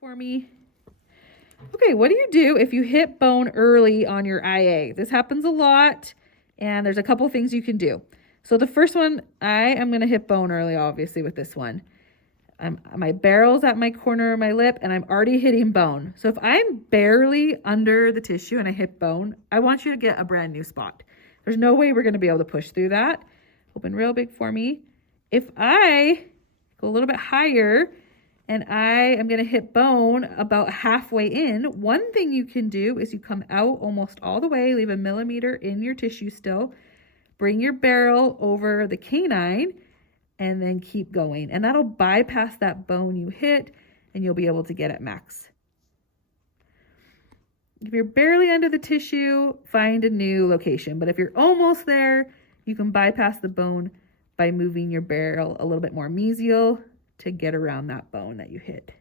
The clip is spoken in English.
For me. Okay, what do you do if you hit bone early on your IA? This happens a lot, and there's a couple things you can do. So the first one, I am going to hit bone early, obviously, with this one. My barrel's at my corner of my lip, and I'm already hitting bone. So if I'm barely under the tissue and I hit bone, I want you to get a brand new spot. There's no way we're going to be able to push through that. Open real big for me. If I go a little bit higher and I am going to hit bone about halfway in, one thing you can do is you come out almost all the way, leave a millimeter in your tissue still, bring your barrel over the canine, and then keep going. And that'll bypass that bone you hit, and you'll be able to get at max. If you're barely under the tissue, find a new location. But if you're almost there, you can bypass the bone by moving your barrel a little bit more mesial to get around that bone that you hit.